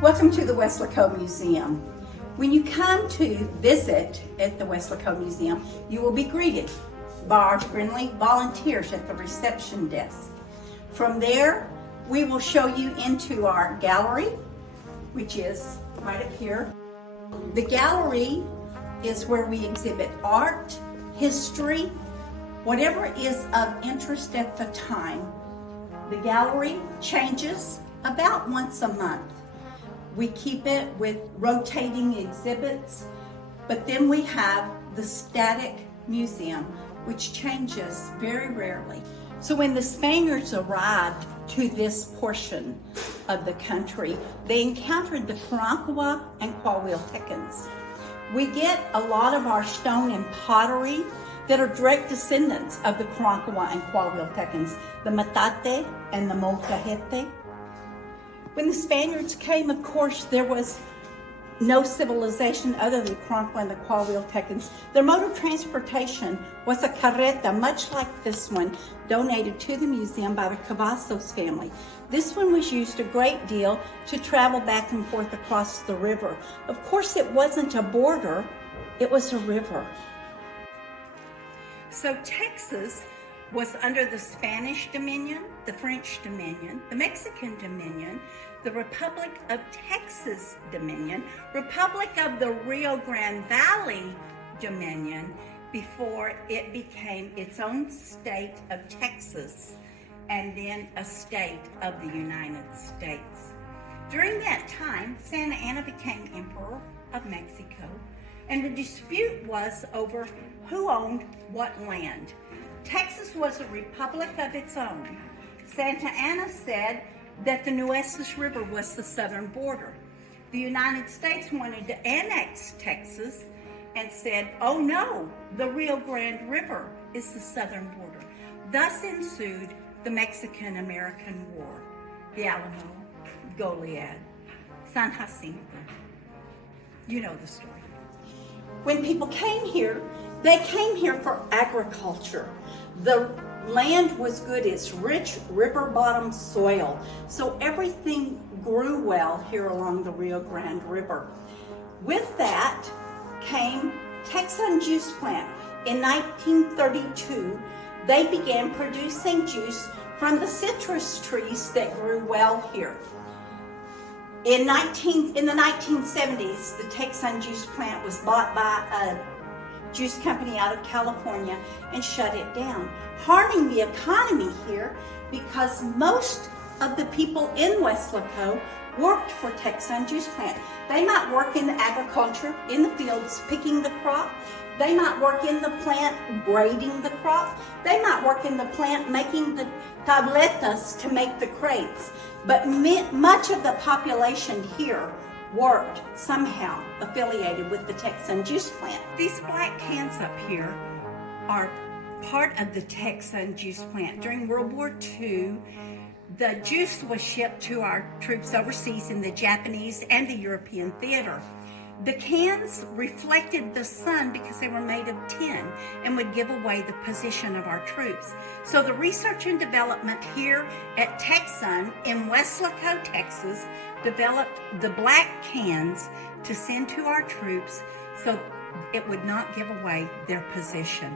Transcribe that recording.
Welcome to the Weslaco Museum. When you come to visit at the Weslaco Museum, you will be greeted by our friendly volunteers at the reception desk. From there, we will show you into our gallery, which is right up here. The gallery is where we exhibit art, history, whatever is of interest at the time. The gallery changes about once a month. We keep it with rotating exhibits, but then we have the static museum, which changes very rarely. So when the Spaniards arrived to this portion of the country, they encountered the Karankawa and Coahuiltecans. We get a lot of our stone and pottery that are direct descendants of the Karankawa and Coahuiltecans, the Matate and the Molcajete. When the Spaniards came, of course, there was no civilization other than the Karankawa and the Coahuiltecans. Their mode of transportation was a carreta, much like this one, donated to the museum by the Cavazos family. This one was used a great deal to travel back and forth across the river. Of course, it wasn't a border, it was a river. So Texas was under the Spanish Dominion, the French Dominion, the Mexican Dominion, the Republic of Texas Dominion, Republic of the Rio Grande Valley Dominion, before it became its own state of Texas, and then a state of the United States. During that time, Santa Anna became Emperor of Mexico, and the dispute was over who owned what land. Texas was a republic of its own. Santa Anna said that the Nueces River was the southern border. The United States wanted to annex Texas and said, oh no, the Rio Grande River is the southern border. Thus ensued the Mexican-American War, the Alamo, Goliad, San Jacinto. You know the story. When people came here, they came here for agriculture. The land was good, it's rich river bottom soil, so everything grew well here along the Rio Grande River. With that came Texan juice plant. In 1932, they began producing juice from the citrus trees that grew well here. In the 1970s, the Texan juice plant was bought by a juice company out of California and shut it down, harming the economy here because most of the people in Weslaco worked for Texan juice plant. They might work in the agriculture, in the fields picking the crop. They might work in the plant grading the crop. They might work in the plant making the tabletas to make the crates. But much of the population here worked somehow affiliated with the Texan juice plant. These black cans up here are part of the Texan juice plant. During World War II, the juice was shipped to our troops overseas in the Japanese and the European theater. The cans reflected the sun because they were made of tin and would give away the position of our troops. So the research and development here at Texan in Weslaco, Texas, developed the black cans to send to our troops so it would not give away their position.